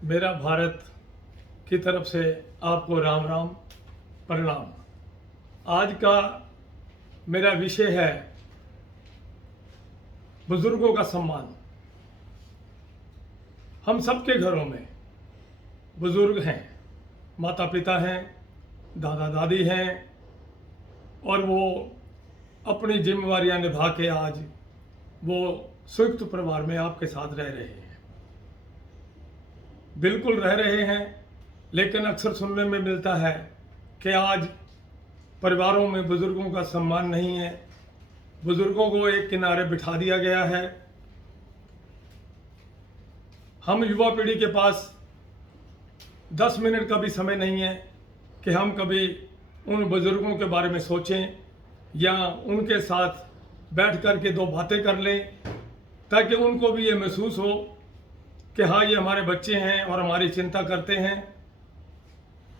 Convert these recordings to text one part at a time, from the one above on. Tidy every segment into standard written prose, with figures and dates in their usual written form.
मेरा भारत की तरफ से आपको राम राम प्रणाम। आज का मेरा विषय है बुजुर्गों का सम्मान। हम सबके घरों में बुजुर्ग हैं, माता पिता हैं, दादा दादी हैं और वो अपनी जिम्मेवारियां निभा के आज वो संयुक्त परिवार में आपके साथ रह रहे हैं। बिल्कुल रह रहे हैं, लेकिन अक्सर सुनने में मिलता है कि आज परिवारों में बुजुर्गों का सम्मान नहीं है, बुजुर्गों को एक किनारे बिठा दिया गया है। हम युवा पीढ़ी के पास 10 मिनट का भी समय नहीं है कि हम कभी उन बुजुर्गों के बारे में सोचें या उनके साथ बैठ कर के दो बातें कर लें, ताकि उनको भी ये महसूस हो कि हाँ, ये हमारे बच्चे हैं और हमारी चिंता करते हैं।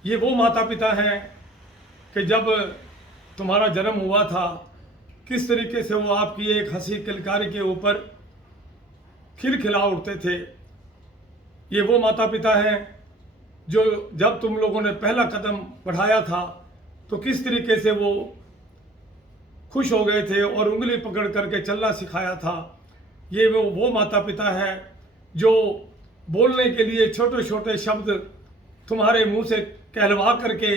ये वो माता पिता हैं कि जब तुम्हारा जन्म हुआ था किस तरीके से वो आपकी एक हंसी किलकारी के ऊपर खिलखिला उठते थे। ये वो माता पिता हैं जो जब तुम लोगों ने पहला कदम बढ़ाया था तो किस तरीके से वो खुश हो गए थे और उंगली पकड़ करके चलना सिखाया था। ये वो माता पिता है जो बोलने के लिए छोटे छोटे शब्द तुम्हारे मुंह से कहलवा करके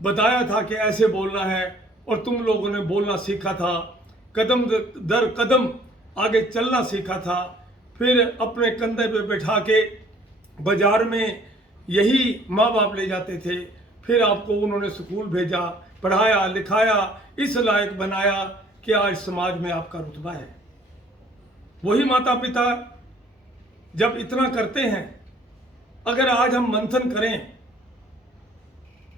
बताया था कि ऐसे बोलना है, और तुम लोगों ने बोलना सीखा था, कदम दर कदम आगे चलना सीखा था। फिर अपने कंधे पे बैठा के बाजार में यही माँ बाप ले जाते थे, फिर आपको उन्होंने स्कूल भेजा, पढ़ाया लिखाया, इस लायक बनाया कि आज समाज में आपका रुतबा है। वही माता पिता जब इतना करते हैं, अगर आज हम मंथन करें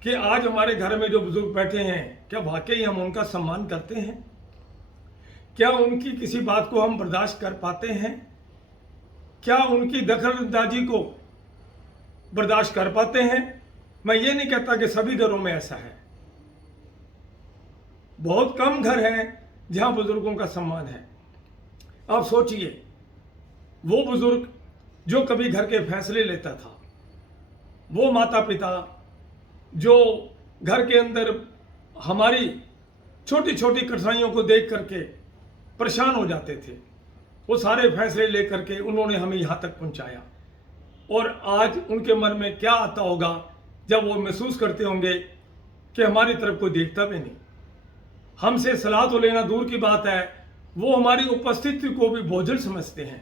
कि आज हमारे घर में जो बुजुर्ग बैठे हैं, क्या वाकई हम उनका सम्मान करते हैं? क्या उनकी किसी बात को हम बर्दाश्त कर पाते हैं? क्या उनकी दखलंदाजी को बर्दाश्त कर पाते हैं? मैं ये नहीं कहता कि सभी घरों में ऐसा है, बहुत कम घर हैं जहां बुजुर्गों का सम्मान है। आप सोचिए, वो बुजुर्ग जो कभी घर के फैसले लेता था, वो माता पिता जो घर के अंदर हमारी छोटी छोटी कठिनाइयों को देख करके परेशान हो जाते थे, वो सारे फैसले लेकर के उन्होंने हमें यहाँ तक पहुँचाया। और आज उनके मन में क्या आता होगा जब वो महसूस करते होंगे कि हमारी तरफ कोई देखता भी नहीं, हमसे सलाह तो लेना दूर की बात है, वो हमारी उपस्थिति को भी बोझिल समझते हैं।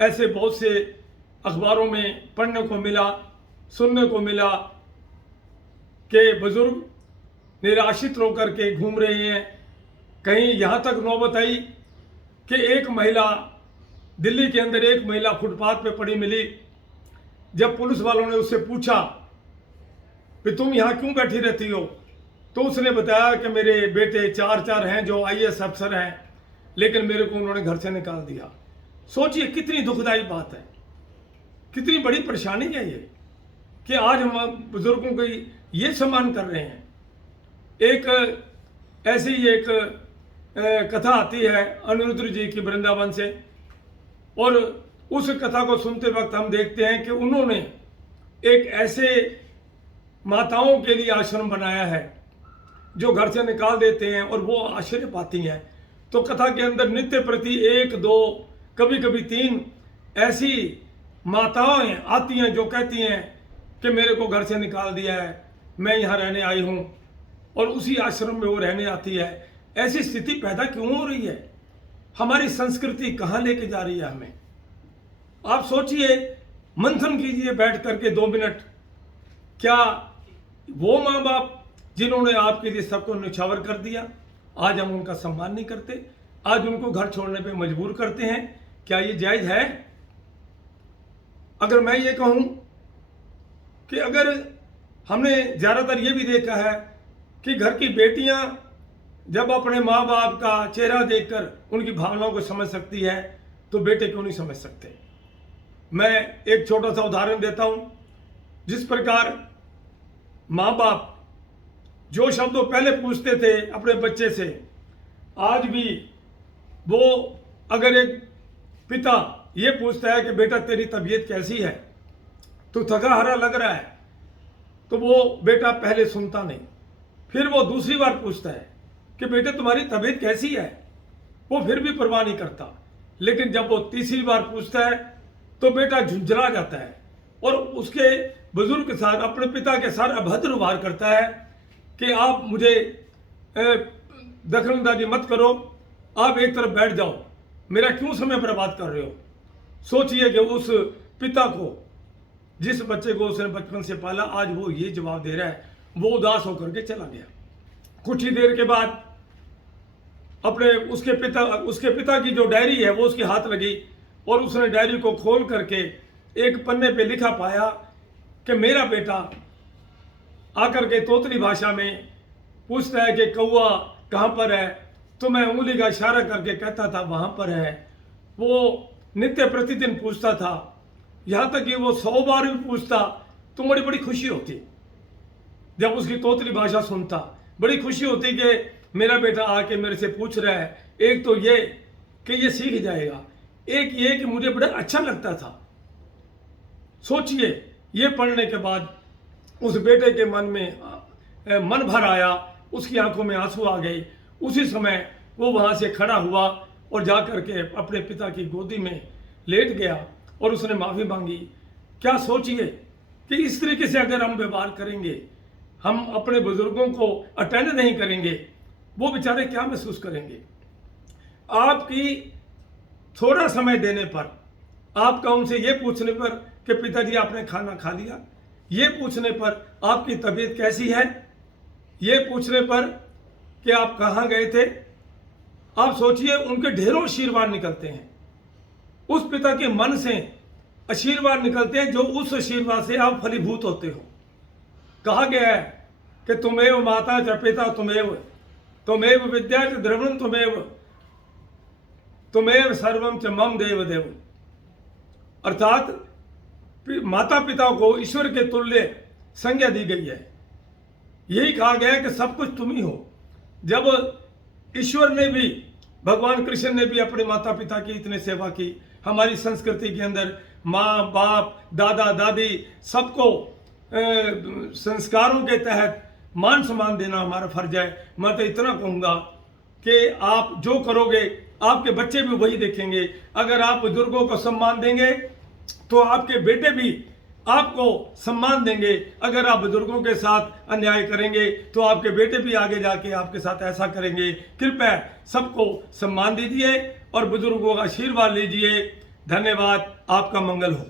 ऐसे बहुत से अखबारों में पढ़ने को मिला, सुनने को मिला कि बुजुर्ग निराश्रित होकर के घूम रहे हैं। कहीं यहाँ तक नौबत आई कि एक महिला, दिल्ली के अंदर एक महिला फुटपाथ पे पड़ी मिली। जब पुलिस वालों ने उससे पूछा कि तुम यहाँ क्यों बैठी रहती हो, तो उसने बताया कि मेरे बेटे चार हैं जो IAS अफसर हैं, लेकिन मेरे को उन्होंने घर से निकाल दिया। सोचिए कितनी दुखदायी बात है, कितनी बड़ी परेशानी है ये कि आज हम बुजुर्गों को ये सम्मान कर रहे हैं। एक ऐसी एक कथा आती है अनिरुद्ध जी की वृंदावन से, और उस कथा को सुनते वक्त हम देखते हैं कि उन्होंने एक ऐसे माताओं के लिए आश्रम बनाया है जो घर से निकाल देते हैं और वो आश्चर्य पाती हैं। तो कथा के अंदर नित्य प्रति 1, 2, कभी कभी 3 ऐसी माताएं आती हैं जो कहती हैं कि मेरे को घर से निकाल दिया है, मैं यहाँ रहने आई हूँ, और उसी आश्रम में वो रहने आती है। ऐसी स्थिति पैदा क्यों हो रही है? हमारी संस्कृति कहाँ लेके जा रही है हमें? आप सोचिए, मंथन कीजिए बैठ करके 2 मिनट। क्या वो माँ बाप जिन्होंने आपके लिए सबको निछावर कर दिया, आज हम उनका सम्मान नहीं करते, आज उनको घर छोड़ने पे मजबूर करते हैं? क्या ये जायज है? अगर मैं ये कहूं कि अगर हमने ज़्यादातर ये भी देखा है कि घर की बेटियां जब अपने माँ बाप का चेहरा देखकर उनकी भावनाओं को समझ सकती है, तो बेटे क्यों नहीं समझ सकते? मैं एक छोटा सा उदाहरण देता हूं। जिस प्रकार माँ बाप जो शब्द वो पहले पूछते थे अपने बच्चे से, आज भी वो अगर एक पिता ये पूछता है कि बेटा तेरी तबीयत कैसी है, तो थका हारा लग रहा है। तो वो बेटा पहले सुनता नहीं, फिर वो दूसरी बार पूछता है कि बेटे तुम्हारी तबीयत कैसी है। वो फिर भी परवाह नहीं करता। लेकिन जब वो तीसरी बार पूछता है तो बेटा झुंझला जाता है और उसके बुजुर्ग के साथ, अपने पिता के साथ अभद्र व्यवहार करता है कि आप मुझे दखलंदाजी मत करो, आप एक तरफ बैठ जाओ, मेरा क्यों समय बर्बाद कर रहे हो। सोचिए कि उस पिता को, जिस बच्चे को उसने बचपन से पाला, आज वो ये जवाब दे रहा है। वो उदास होकर के चला गया। कुछ ही देर के बाद उसके पिता की जो डायरी है वो उसके हाथ लगी और उसने डायरी को खोल करके एक पन्ने पे लिखा पाया कि मेरा बेटा आकर के तोतली भाषा में पूछता है कि कौआ कहाँ पर है, तो मैं उंगली का इशारा करके कहता था वहाँ पर है। वो नित्य प्रतिदिन पूछता था, यहाँ तक कि वो 100 बार भी पूछता तो बड़ी बड़ी खुशी होती। जब उसकी तोतली भाषा सुनता बड़ी खुशी होती कि मेरा बेटा आके मेरे से पूछ रहा है। एक तो ये कि ये सीख जाएगा, एक ये कि मुझे बड़ा अच्छा लगता था। सोचिए, ये पढ़ने के बाद उस बेटे के मन में मन भर आया, उसकी आंखों में आंसू आ गए। उसी समय वो वहाँ से खड़ा हुआ और जा कर के अपने पिता की गोदी में लेट गया और उसने माफ़ी मांगी। क्या सोचिए कि इस तरीके से अगर हम व्यवहार करेंगे, हम अपने बुजुर्गों को अटेंड नहीं करेंगे, वो बेचारे क्या महसूस करेंगे। आपकी थोड़ा समय देने पर, आपका उनसे ये पूछने पर कि पिताजी आपने खाना खा लिया, ये पूछने पर आपकी तबीयत कैसी है, ये पूछने पर कि आप कहाँ गए थे, आप सोचिए उनके ढेरों आशीर्वाद निकलते हैं। उस पिता के मन से आशीर्वाद निकलते हैं जो उस आशीर्वाद से आप फलीभूत होते हो। कहा गया है कि तुमेव माता च पिता तुमेव विद्या च द्रविणं तुमेव सर्वम च मम देव देव। अर्थात माता पिता को ईश्वर के तुल्य संज्ञा दी गई है। यही कहा गया है कि सब कुछ तुम ही हो। जब ईश्वर ने भी, भगवान कृष्ण ने भी अपने माता पिता की इतने सेवा की, हमारी संस्कृति के अंदर माँ बाप दादा दादी सबको संस्कारों के तहत मान सम्मान देना हमारा फर्ज है। मैं तो इतना कहूँगा कि आप जो करोगे आपके बच्चे भी वही देखेंगे। अगर आप बुजुर्गों को सम्मान देंगे तो आपके बेटे भी आपको सम्मान देंगे। अगर आप बुजुर्गों के साथ अन्याय करेंगे तो आपके बेटे भी आगे जाके आपके साथ ऐसा करेंगे। कृपया सबको सम्मान दीजिए और बुजुर्गों का आशीर्वाद लीजिए। धन्यवाद। आपका मंगल हो।